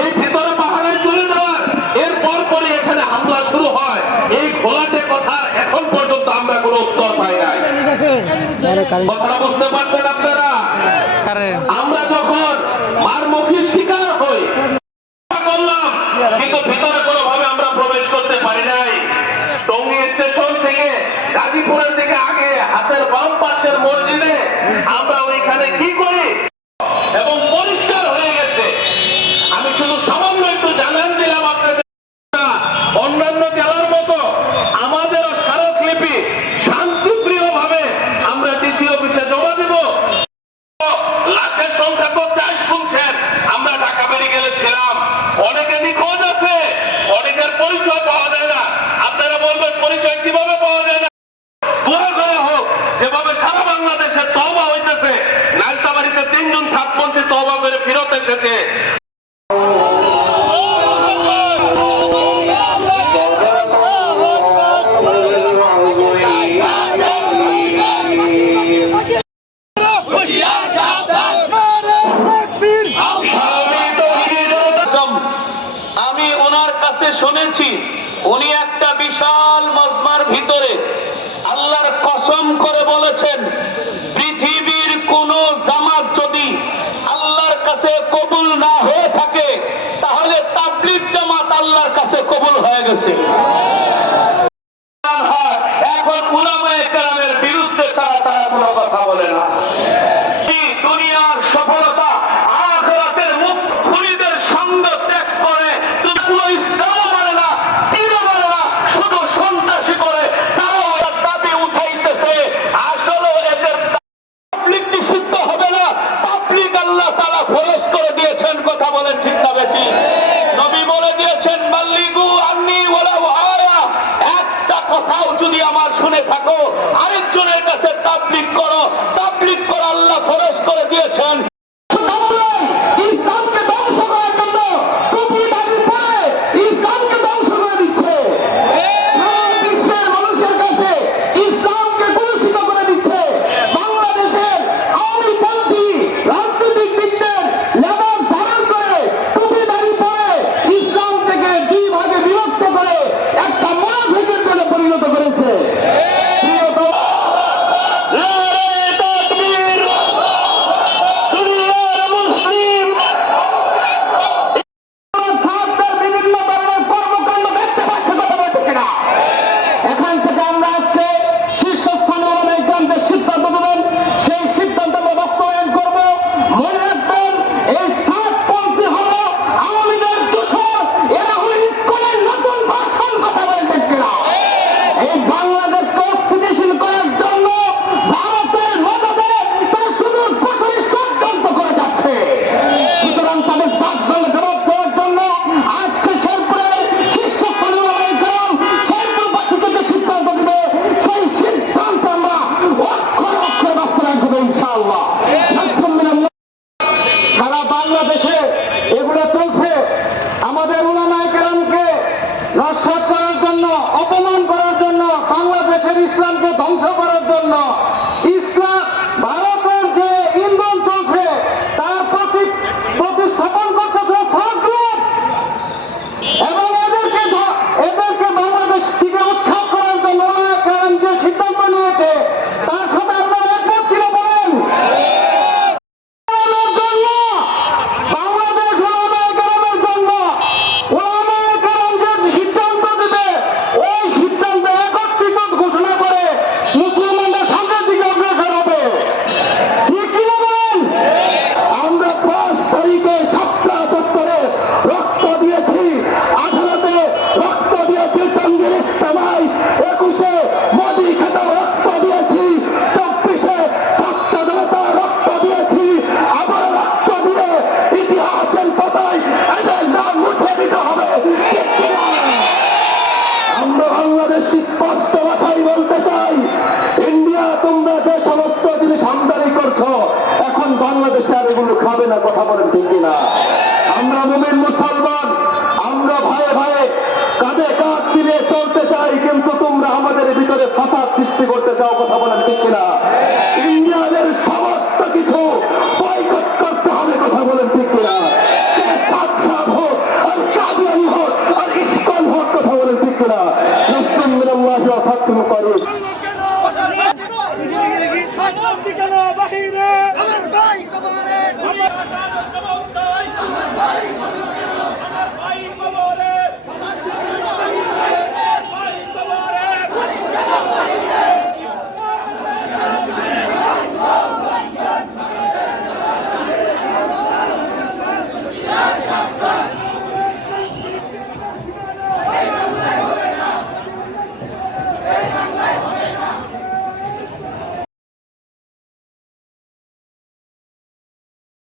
এই ভিতরে পাহাড়ায় চলে যাওয়ার এরপর পরে এখানে হামলা শুরু হয়। এই ঘোলাটে কথার এখন পর্যন্ত আমরা কোনো উত্তর পাই নাই। কথাটা বুঝতে পারছেন আপনারা? আমরা যখন মারমুখী শিকার হই করলাম, কিন্তু ভিতরে কোনোভাবে আমরা প্রবেশ করতে পারি নাই। টঙ্গী স্টেশন থেকে গাজীপুরের দিকে আগে হাতের বাম পাশের মসজিদে আমরা ওইখানে কি করি? তবা করে ফিরত এসেছে। কাছে শুনেছি, উনি একটা বিশাল মজমার ভিতরে আল্লাহর কসম করে বলেছেন, পৃথিবীর কোন জামাত যদি কাছে কবুল না হয়ে থাকে তাহলে তাবলিক জামাত আল্লাহর কাছে কবুল হয়ে গেছে। শুনে থাকো আরেকজনের কাছে তাবলিক করো। তাবলিক করা আল্লাহ ফরজ করে দিয়েছেন। সারা বাংলাদেশে এগুলো চলছে। আমাদের উলামায় কেরামকে নস্বাত করার জন্য, অপমান করার জন্য, বাংলাদেশের ইসলামকে ধ্বংস করার জন্য হবে না কথা বলেন ঠিক কিনা? আমরা মোমেন মুসলমান আমরা ভাই ভাই কাঁধে কাঁধ দিলে চলতে চাই কিন্তু তোমরা আমাদের ভিতরে ফাসাদ সৃষ্টি করতে চাও কথা বলেন ঠিক কিনা? ইন্ডিয়াদের সমস্ত কিছু আমার ভাই তোমার কবরে